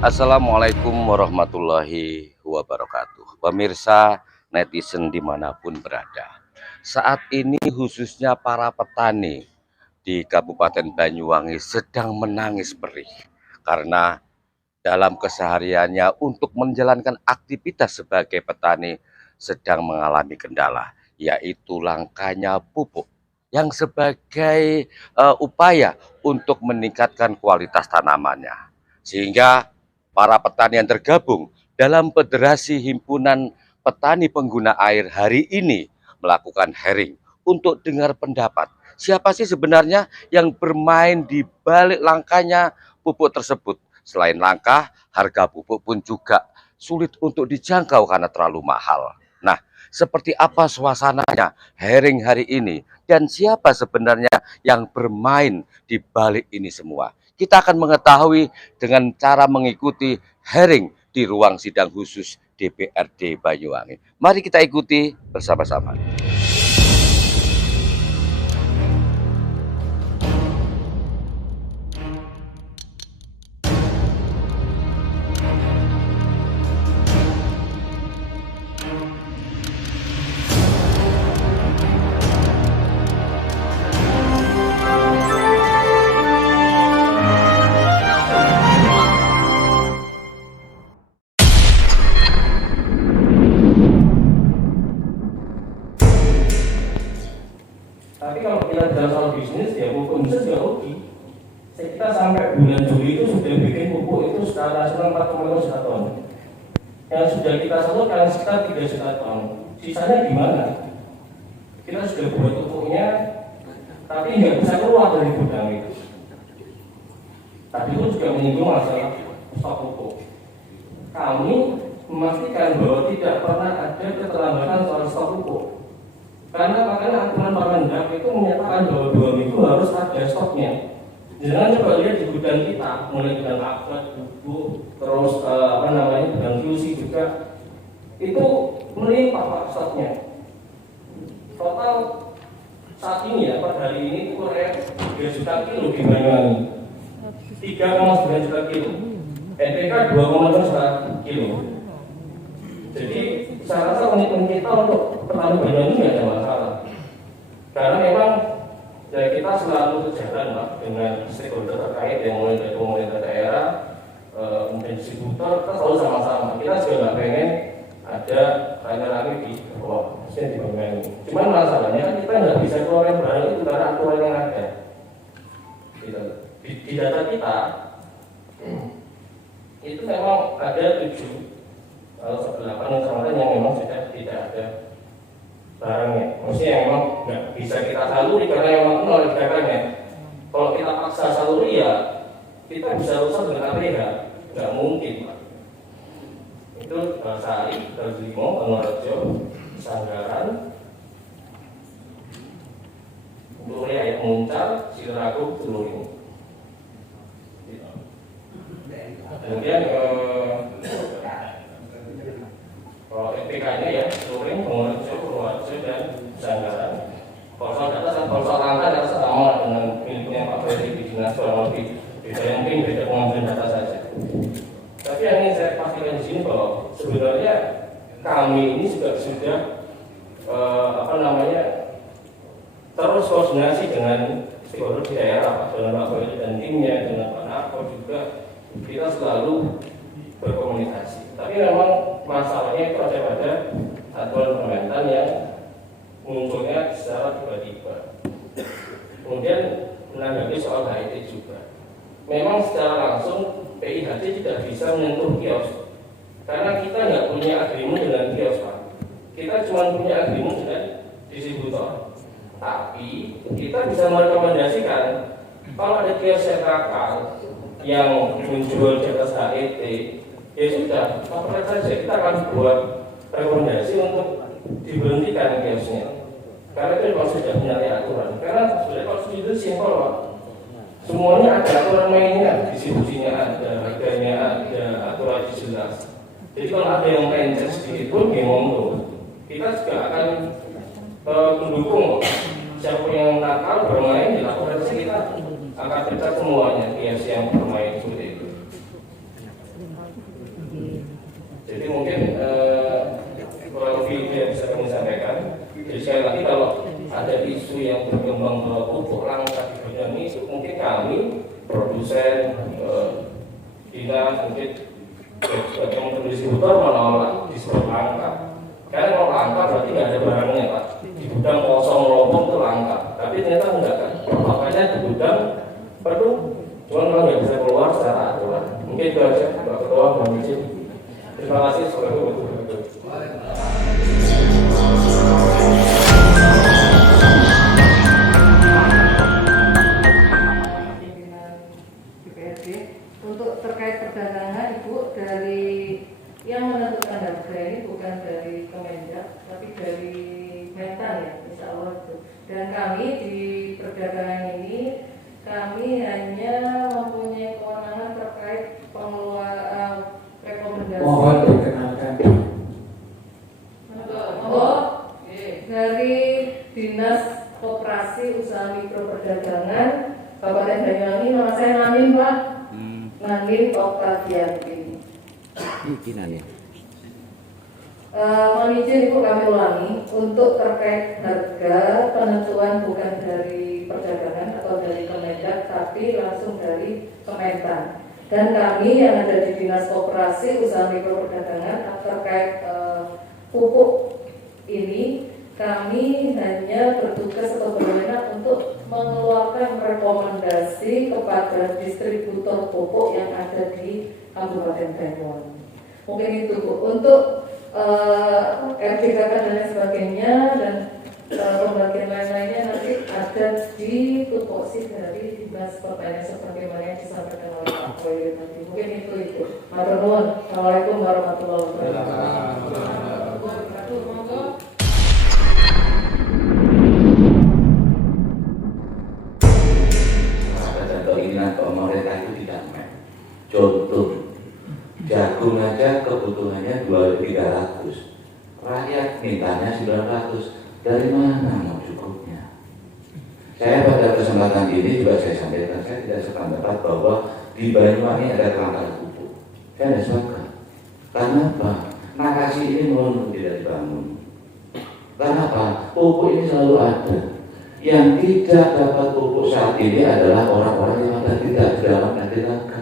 Assalamualaikum warahmatullahi wabarakatuh. Pemirsa netizen dimanapun berada. Saat ini khususnya para petani di Kabupaten Banyuwangi sedang menangis perih. Karena dalam kesehariannya untuk menjalankan aktivitas sebagai petani sedang mengalami kendala, yaitu langkanya pupuk yang sebagai upaya untuk meningkatkan kualitas tanamannya. Sehingga para petani yang tergabung dalam Federasi Himpunan Petani Pengguna Air hari ini melakukan hearing untuk dengar pendapat. Siapa sih sebenarnya yang bermain di balik langkanya pupuk tersebut? Selain langka, harga pupuk pun juga sulit untuk dijangkau karena terlalu mahal. Nah, seperti apa suasananya hearing hari ini dan siapa sebenarnya yang bermain di balik ini semua? Kita akan mengetahui dengan cara mengikuti hearing di ruang sidang khusus DPRD Banyuwangi. Mari kita ikuti bersama-sama. Tapi kalau kita bicara soal bisnis, ya pupuk bisnis juga rugi. Kita sampai bulan Juli itu sudah bikin pupuk itu secara nasional 4,5 juta ton. Yang sudah kita salurkan sekitar 3 juta ton. Sisanya gimana? Kita sudah buat pupuknya, tapi nggak bisa keluar dari gudang itu. Tadi itu juga menyinggung masalah stok pupuk. Kami memastikan bahwa tidak pernah ada keterlambatan soal stok pupuk. Karena makanya aturan Permendag itu menyatakan bahwa 2 minggu harus ada stoknya. Jangan coba lihat di gudang kita, mulai gudang aklat, bubuk, terus gudang QC juga, itu melimpah pak stoknya. Total saat ini ya, pada hari ini kurang 3 juta kilo di Banyuwangi, 3,9 juta kilo, NPK 2,2 juta kilo. Jadi saya rasa komitmen kita untuk petani Banyuwangi tidak ada masalah, karena memang ya kita selalu sejalan Pak dengan stakeholder terkait yang mulai dari pemerintah daerah, kemudian distributor, kita selalu sama-sama. Kita juga nggak pengen ada rame-rame di bawah, maksudnya di Banyuwangi. Cuman masalahnya kan kita nggak bisa keluarin barang itu karena aturan yang ada. Di data kita itu memang ada 7 kalau 8 kecamatan yang memang sudah tidak ada barangnya, maksudnya yang memang nggak bisa kita saluri karena memang nol barangnya. Kalau kita paksa saluri ya kita bisa rusak dengan APH, nggak mungkin Pak. Itu Sari, Terlimo, Purworejo, Sanggaran, Luri Ayat Muncar, Cileragu, Tuluring. Kemudian kalau NPK-nya ya, Turing, Purworejo, Purworejo, dan Sanggaran. Kalau soal data dan kalau soal angka adalah sama dengan miliknya Pak Ferry di dinas, kurang lebih beda, yang mungkin beda pengambilan data saja. Tapi yang ingin saya pastikan di sini bahwa sebenarnya kami ini juga sudah terus koordinasi dengan stakeholder di daerah, dengan Pak Ferry dan timnya, dengan Pak Narko juga kita selalu berkomunikasi. Tapi memang masalahnya itu ada pada aturan permentan yang munculnya secara tiba-tiba. Kemudian menanggapi soal HIT juga. Memang secara langsung PIHT tidak bisa menyentuh kios karena kita nggak punya agreement dengan kios Pak. Kita cuma punya agreement dengan distributor. Tapi kita bisa merekomendasikan kalau ada kios yang nakal yang menjual di atas HIT, ya sudah, laporkan saja. Kita akan buat rekomendasi untuk diberhentikan kiosnya. Karena itu memang sudah menyalahi aturan. Karena sebenarnya kalau itu simpel Pak. Semuanya ada aturan mainnya, distribusinya ada, harganya ada, aturan jelas. Jadi kalau ada yang mencet sedikit pun, ya monggo. Kita juga akan mendukung siapa yang nakal bermain di laporan kita akan pecat semuanya kios yang bermain seperti itu. Jadi mungkin kurang lebih itu yang bisa kami sampaikan. Jadi sekali lagi kalau ada isu yang berkembang bahwa pupuk langka di Banyuwangi, mungkin kami produsen dinas mungkin sebagai distributor menolak disebut langka. Karena kalau langka berarti nggak ada barangnya Pak. Di gudang kosong lowong itu langka. Tapi ternyata enggak kan. Makanya di gudang penuh, cuma memang nggak bisa keluar secara aturan. Mungkin itu aja Pak Ketua, mohon izin. Terima kasih. Assalamualaikum warahmatullahi DPRD untuk terkait perdagangan Ibu, dari yang menentukan harga ini bukan dari Kemendak tapi dari Mentan ya, insya Allah itu. Dan kami di perdagangan ini kami hanya mempunyai kewenangan terkait pengeluaran rekomendasi. Mohon dikenalkan. Dari Dinas Koperasi Usaha Mikro Perdagangan Kabupaten Banyuwangi, nama saya Namin Pak. Namin Oktavianti. Mohon izin Ibu kami ulangi untuk terkait harga penentuan bukan dari perdagangan atau dari Kemendak tapi langsung dari Kementan. Dan kami yang ada di Dinas Koperasi Usaha Mikro Perdagangan terkait pupuk ini, kami hanya bertugas atau berwenang untuk mengeluarkan rekomendasi kepada distributor pupuk yang ada di Kabupaten Banyuwangi. Mungkin itu Bu. Untuk RDKK dan lain sebagainya dan pembagian lain-lainnya nanti ada di tupoksi dari Dinas Pertanian sebagaimana yang disampaikan oleh Pak Boy tadi. Mungkin itu. Matur nuwun. Assalamualaikum warahmatullahi wabarakatuh. Keinginan pemerintah itu tidak met. Contoh, jagung aja kebutuhannya 2.300, rakyat mintanya 900. Dari mana mau cukupnya? Saya pada kesempatan ini juga saya sampaikan, saya tidak sependapat bahwa di Banyuwangi ada kelangkaan pupuk. Saya tidak sepakat. Kenapa? Narasi ini mulai tidak dibangun. Kenapa? Pupuk ini selalu ada. Yang tidak dapat pupuk saat ini adalah orang-orang yang ada tidak di dalam RDKK.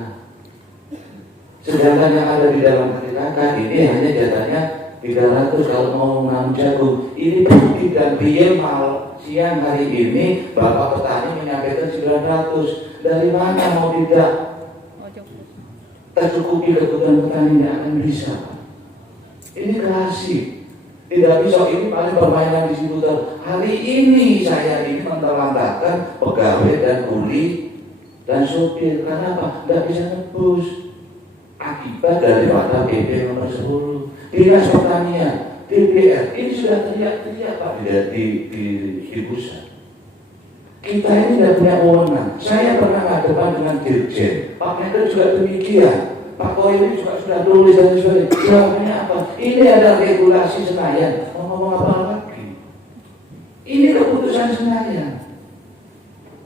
Sedangkan yang ada di dalam RDKK ini hanya jatahnya 300 kalau mau nanam jagung. Ini bukti dan mal siang hari ini Bapak Petani menyampaikan 900. Dari mana mau tidak tercukupi kebutuhan petani yang akan bisa? Ini klasik. Tidak bisa, ini paling permainan distributor. Hari ini saya ini menterlambatkan pegawai dan kuli dan sopir. Kenapa? Tidak bisa nebus. Akibat daripada PP nomor 10. Dinas Pertanian, DPR, ini sudah teriak-teriak Pak di pusat. Kita ini tidak punya wewenang. Saya pernah berhadapan dengan Dirjen, Pak Menko juga demikian. Pak Koi ini juga sudah tulis dan sebagainya. Jawabnya apa? Ini ada regulasi Senayan. Mau ngomong apa lagi? Ini keputusan Senayan.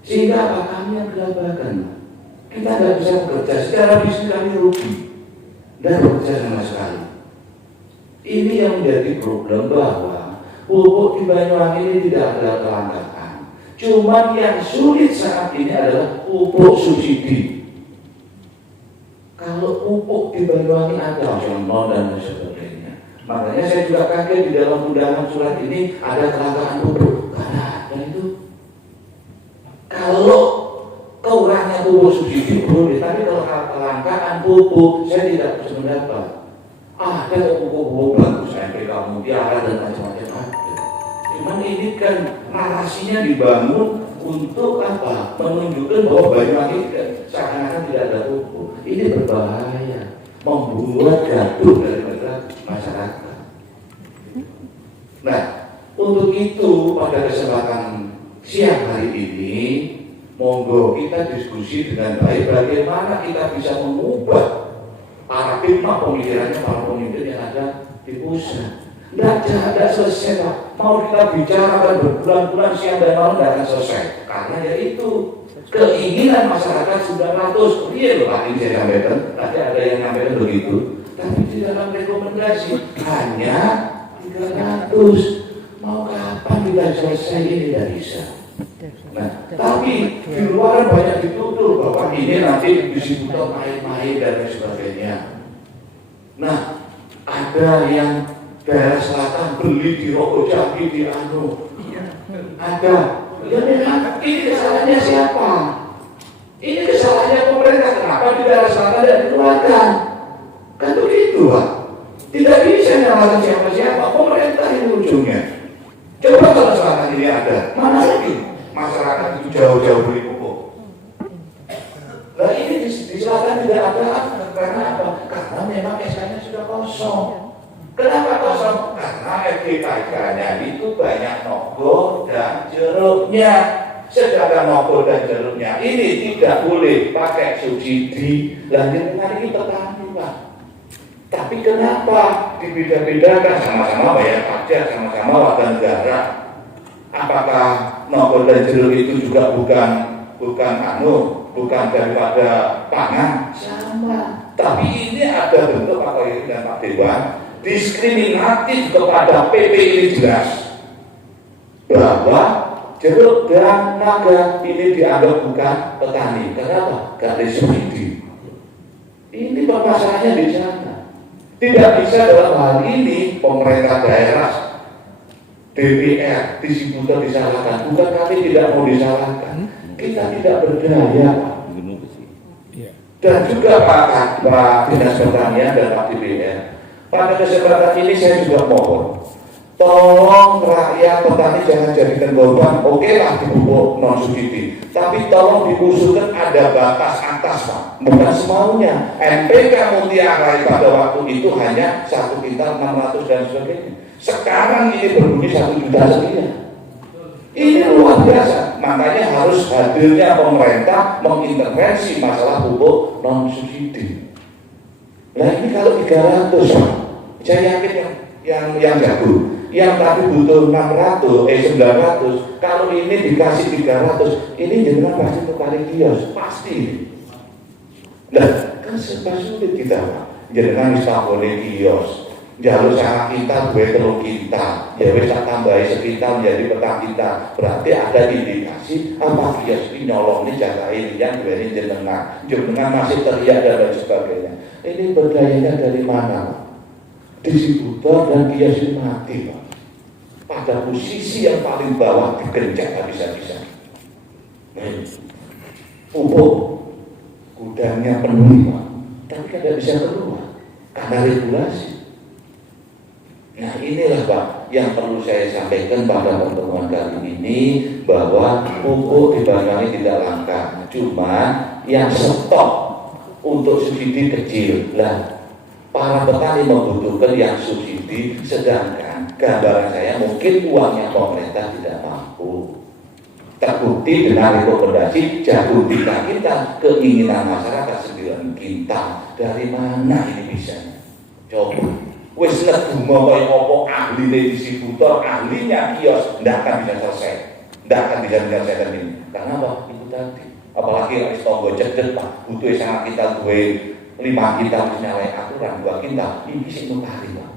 Sehingga apa? Kami yang gelabakan. Kita tidak bisa bekerja. Secara bisnis kami rugi. Dan bekerja sama sekali. Ini yang menjadi problem bahwa pupuk di Banyuwangi ini tidak ada kelangkaan. Cuma yang sulit saat ini adalah pupuk subsidi. Kalau pupuk di Banyuwangi ada contoh dan sebagainya. Makanya saya juga kaget di dalam undangan surat ini ada kelangkaan pupuk. Karena ada itu. Kalau kurangnya pupuk subsidi boleh, tapi kalau kelangkaan pupuk saya tidak bersependapat. Ada pupuk bagus, NPK Mutiara dan macam-macam ada. Cuman ini kan narasinya dibangun untuk apa? Menunjukkan bahwa Banyuwangi seakan-akan tidak ada pupuk. Ini berbahaya, membuat gaduh dari masyarakat. Nah, untuk itu pada kesempatan siang hari ini, monggo kita diskusi dengan baik bagaimana kita bisa mengubah paradigma pemikirannya para pemimpin yang ada di pusat. Tidak selesai Pak. Mau kita bicarakan berbulan-bulan siang dan malam tidak akan selesai. Karena ya itu Keinginan masyarakat 900, iya loh Pak, ini saya sampaikan, tadi ada yang sampaikan begitu, tapi di dalam rekomendasi hanya 300. Mau kapan kita selesai ini tidak bisa. Nah, tapi di luar banyak dituduh bahwa ini nanti distributor main-main dan lain sebagainya. Nah, ada yang daerah selatan beli di Rokojaki di Anu, ada. Ya memang ini kesalahannya siapa? Ini kesalahannya pemerintah. Kenapa di daerah selatan tidak dikeluarkan? Kan begitu Pak. Tidak bisa nyalakan siapa-siapa. Pemerintah ini ujungnya. Coba kalau selatan ini ada, mana lagi masyarakat itu jauh-jauh beli pupuk. Nah ini di selatan tidak ada. Karena apa? Karena memang SK-nya sudah kosong. Kenapa kosong? Karena FDKK-nya itu banyak nogo dan jeruknya. Sedangkan nogo dan jeruknya ini tidak boleh pakai subsidi. Lanjut ini petani Pak. Tapi kenapa dibeda-bedakan? Sama-sama bayar pajak, sama-sama warga negara. Apakah nogo dan jeruk itu juga bukan daripada pangan? Sama. Tapi ini ada bentuk Pak Koyri dan Pak Dewan diskriminatif kepada PP ini jelas bahwa jeruk dan naga ini dianggap bukan petani. Kenapa? Karena subsidi. Ini permasalahannya di sana. Tidak bisa dalam hal ini pemerintah daerah, DPR, distributor disalahkan. Bukan kami tidak mau disalahkan, kita tidak berdaya. Dan juga Pak Dinas Pertanian dan Pak DPR. Pada kesempatan ini saya juga mohon, tolong rakyat petani jangan jadikan korban. Oke lah di pupuk non subsidi, tapi tolong diusulkan ada batas atas Pak, bukan semaunya. MPK Mutiara pada waktu itu hanya 1 kintal 600 dan sebagainya. Sekarang ini berbunyi 1 juta sekian. Ini luar biasa. Makanya harus hadirnya pemerintah mengintervensi masalah pupuk non subsidi. Nah ini kalau 300 Pak, saya yakin yang jago, yang tadi butuh 900, kalau ini dikasih 300, ini jenengan pasti tukari kios, pasti. Nah, kan serba sulit kita Pak. Jenengan bisa boleh kios, jalur sangat kita gue telur kita, ya bisa tambahin sekitar menjadi petang kita. Berarti ada indikasi apa kios ini nyolong ini jagain yang gue ini jenengan masih teriak dan lain sebagainya. Ini berdayanya dari mana Pak? Distributor dan kios ini mati Pak. Pada posisi yang paling bawah digencet habis-habisan. Pupuk gudangnya penuh Pak, tapi tidak bisa keluar karena regulasi. Nah inilah Pak yang perlu saya sampaikan pada pertemuan kali ini, bahwa pupuk di Banyuwangi tidak langka, cuma yang stok untuk subsidi kecil. Lah para petani membutuhkan yang subsidi, sedangkan gambaran saya mungkin uangnya pemerintah tidak mampu. Terbukti dengan rekomendasi jagung 3 kintal, keinginan masyarakat 9 kintal. Dari mana ini bisa? Coba. Wis nedungo kaya apa ahline distributor, ahlinya kios, ndak akan bisa selesai. Ndak akan bisa menyelesaikan ini. Karena apa? Itu tadi. Apalagi wis tonggo cedek Pak, butuh sangat kita duwe 5 kintal nyalai aturan 2 kintal, ini sing nukari Pak.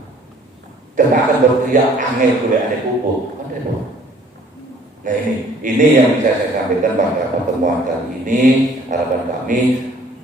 Dan akan berteriak angel golekane pupuk. Nah ini yang bisa saya sampaikan pada pertemuan kali ini. Harapan kami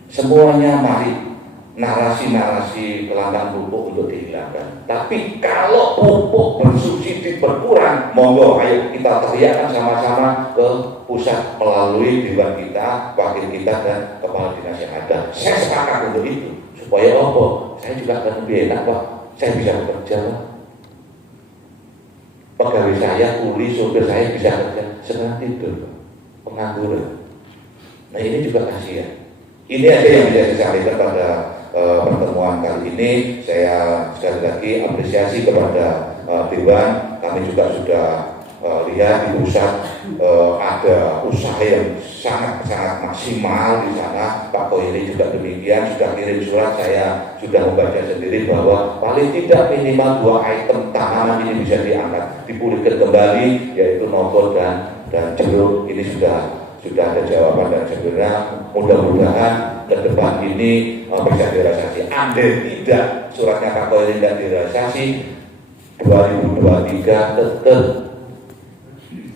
semuanya mari narasi-narasi kelangkaan pupuk untuk dihilangkan. Tapi kalau pupuk bersubsidi berkurang, monggo ayo kita teriakkan sama-sama ke pusat melalui dewan kita, wakil kita dan kepala dinas yang ada. Saya sepakat untuk itu supaya apa? Saya juga akan lebih enak Pak. Saya bisa bekerja Pak. Pegawai saya, kuli, sopir saya bisa kerja, sekarang tidur, pengangguran. Nah ini juga kasihan. Ini aja yang bisa saya sampaikan pada pertemuan kali ini. Saya sekali lagi apresiasi kepada Dewan. Kami juga sudah lihat di pusat ada usaha yang sangat maksimal di sana. Pak Koyri juga demikian, sudah kirim surat, saya sudah membaca sendiri bahwa paling tidak minimal 2 item tanaman ini bisa diangkat, dipulihkan kembali, yaitu nogo dan jeruk. Ini sudah sudah ada jawaban dan segera mudah-mudahan ke depan ini bisa direalisasi. Andai tidak suratnya Kapolri tidak direalisasi, 2023 tetap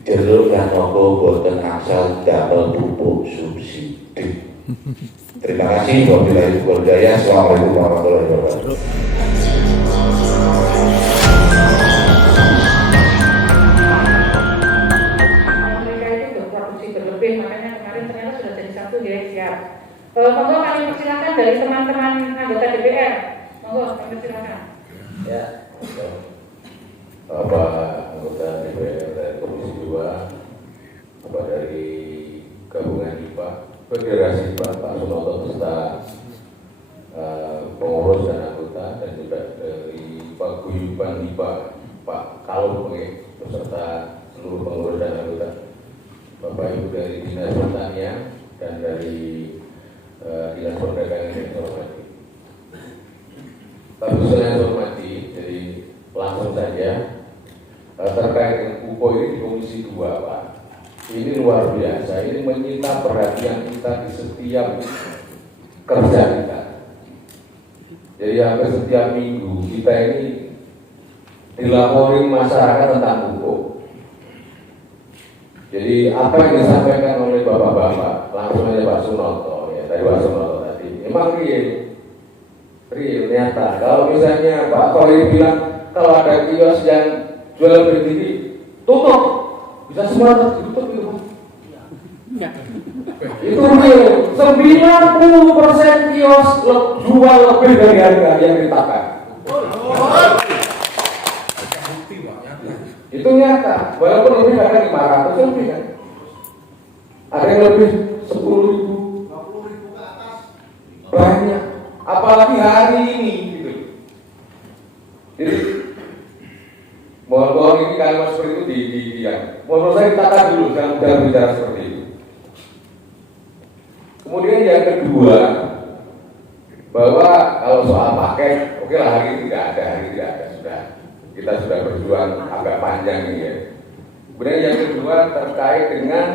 jalur dan nopo boten asal damel pupuk subsidi. Terima kasih. Wabillahi taufiq. Assalamualaikum warahmatullahi wabarakatuh. Mereka itu berproduksi berlebih, makanya kemarin ternyata sudah jadi satu ya, siap. Monggo kami persilakan dari teman-teman anggota DPR. Monggo kami persilakan. Ya, Bapak anggota DPR dari Komisi 2, Bapak dari Gabungan IPA, Federasi Pak Sunoto beserta pengurus dan anggota, dan juga dari Paguyuban IPA Pak Kalung beserta seluruh pengurus dan anggota, Bapak Ibu dari Dinas Pertanian dan dari Dinas Perdagangan yang saya hormati. Tapi saya hormati, jadi langsung saja terkait dengan pupuk ini di Komisi 2, Pak. Ini luar biasa, ini menyita perhatian kita di setiap kerja kita. Jadi hampir setiap minggu kita ini dilaporin masyarakat tentang pupuk. Jadi apa yang disampaikan oleh bapak-bapak, langsung aja Pak Sunoto, ya tadi Pak Sunoto tadi, memang real nyata. Kalau misalnya Pak Kori bilang kalau ada kios yang jual lebih tinggi, tutup, bisa semua tutup itu. Itu real, 90% kios jual lebih dari harga yang ditetapkan. Itu nyata, walaupun lebih ada 500 lebih kan. Ada yang lebih 10.000, 20.000 ke atas. Banyak, apalagi hari ini gitu. Jadi mohon ini kalimat seperti itu menurut saya ditata dulu dalam bicara seperti itu. Kemudian yang kedua, bahwa kalau soal paket, oke lah hari ini tidak ada, sudah kita sudah berjuang agak panjang ini ya. Kemudian yang kedua terkait dengan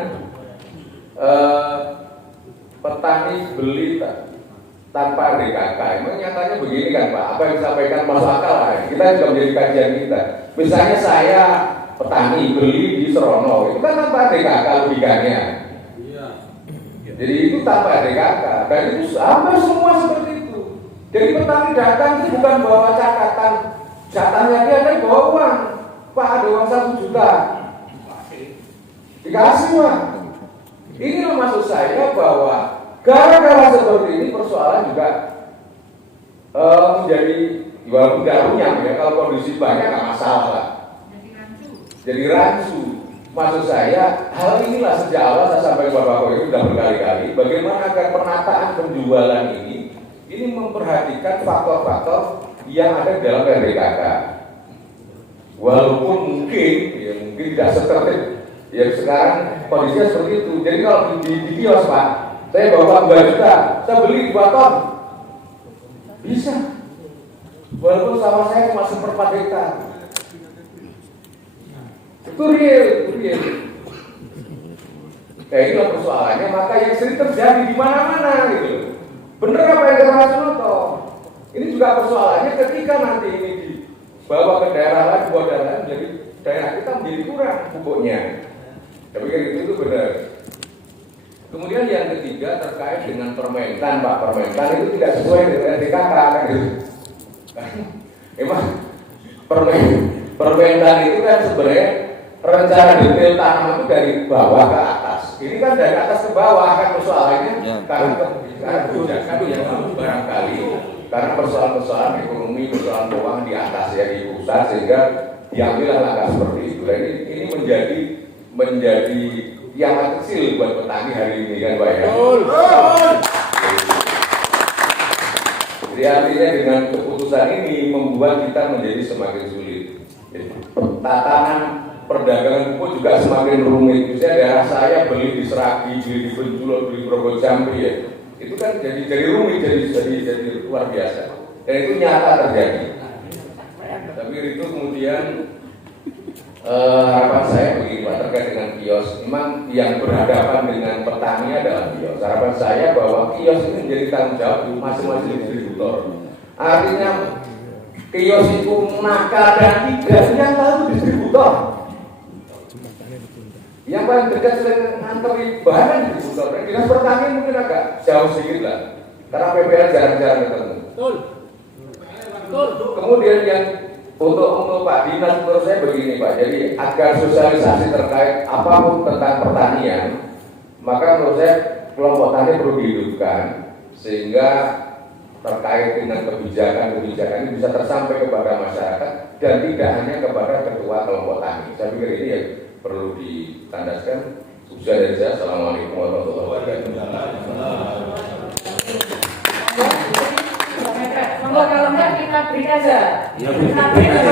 petani beli tanpa DKK. Emang nyatanya begini kan Pak, apa yang disampaikan masuk akal lah. Kita juga menjadi kajian kita. Misalnya saya petani beli di Serono, itu kan tanpa DKK logikanya. Jadi itu tanpa DKK, dan itu hampir semua seperti itu. Jadi petani datang itu bukan bawa catatan, catanya dia ada bawa uang. Pak ada uang 1 juta, dikasih uang. Ini loh maksud saya bahwa gara-gara seperti ini persoalan juga menjadi walaupun tidak runyam ya, kalau kondisi banyak nggak masalah lah. Jadi rancu. Maksud saya, hal inilah sejak awal saya sampaikan Bapak Kori sudah berkali-kali, bagaimana agar penataan penjualan ini memperhatikan faktor-faktor yang ada dalam RDKK. Walaupun mungkin tidak setertib ya sekarang kondisinya seperti itu. Jadi kalau di kios Pak, saya bawa 2 juta, saya beli 2 ton, bisa. Walaupun sama saya cuma 1/4 hektar. Itu real. Kayak inilah persoalannya, maka yang sering terjadi di mana-mana gitu. Bener apa yang kata Mas Sunoto? Ini juga persoalannya ketika nanti ini dibawa ke daerah lain, buat daerah lain, jadi daerah kita menjadi kurang pupuknya. Tapi itu benar. Kemudian yang ketiga terkait dengan permentan, Pak. Permentan itu tidak sesuai dengan DKK kan gitu. Emang permentan itu kan sebenarnya rencana detail tanam itu dari bawah ke atas. Ini kan dari atas ke bawah kan persoalannya ya. Karena kebijakan yang barangkali karena persoalan-persoalan ekonomi, persoalan keuangan di atas ya di pusat sehingga diambillah langkah seperti itu. Dan ini menjadi yang kecil buat petani hari ini kan Pak ya. Jadi artinya dengan keputusan ini membuat kita menjadi semakin sulit. Tatanan perdagangan pupuk juga semakin rumit. Misalnya daerah saya beli di Seragi, beli di Benculo, beli di Progo Jambi ya. Itu kan jadi rumit, jadi luar biasa. Dan itu nyata terjadi. Tapi itu kemudian harapan saya begini Pak terkait dengan kios, memang yang berhadapan dengan petani adalah kios. Harapan saya bahwa kios ini menjadi tanggung jawab masing-masing distributor. Artinya kios itu nakal dan tidak yang tahu distributor. Yang paling dekat sering nganteri bahan distributor. Dinas pertanian mungkin agak jauh sedikit lah, karena PPL jarang-jarang ketemu. Kemudian yang untuk Pak Dinas, menurut saya begini Pak, jadi agar sosialisasi terkait apapun tentang pertanian, maka menurut saya kelompok tani perlu dihidupkan sehingga terkait dengan kebijakan-kebijakan ini bisa tersampai kepada masyarakat dan tidak hanya kepada ketua kelompok tani. Saya pikir ini yang perlu ditandaskan. Sukses dari saya. Assalamualaikum warahmatullahi wabarakatuh. Monggo kalau enggak kita break aja. Ya, kita break aja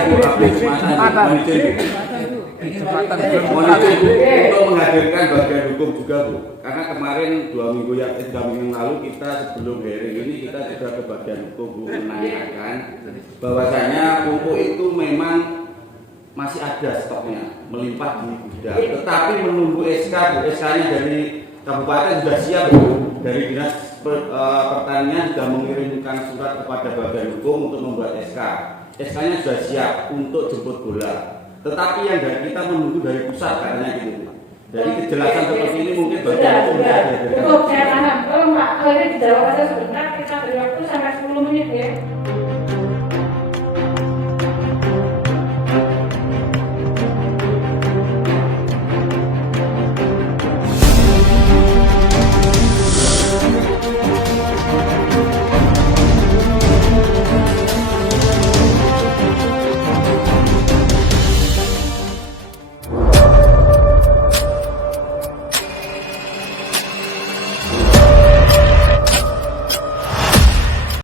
untuk menghadirkan bagian hukum juga Bu. Karena kemarin 3 minggu yang lalu kita sebelum hearing ini kita sudah ke bagian hukum Bu, menanyakan bahwasanya pupuk itu memang masih ada stoknya, melimpah di gudang. Tetapi menunggu SK, SK-nya dari kabupaten sudah siap Bu. Dari Dinas Pertanian sudah mengirimkan surat kepada bagian hukum untuk membuat SK. SK-nya sudah siap untuk jemput bola. Tetapi yang dari kita menunggu dari pusat katanya gitu. Dari kejelasan seperti ini mungkin bagian hukum sudah. Cukup, saya paham. Kalau Pak, ini dijawab aja sebentar, kita beri waktu sampai 10 menit ya.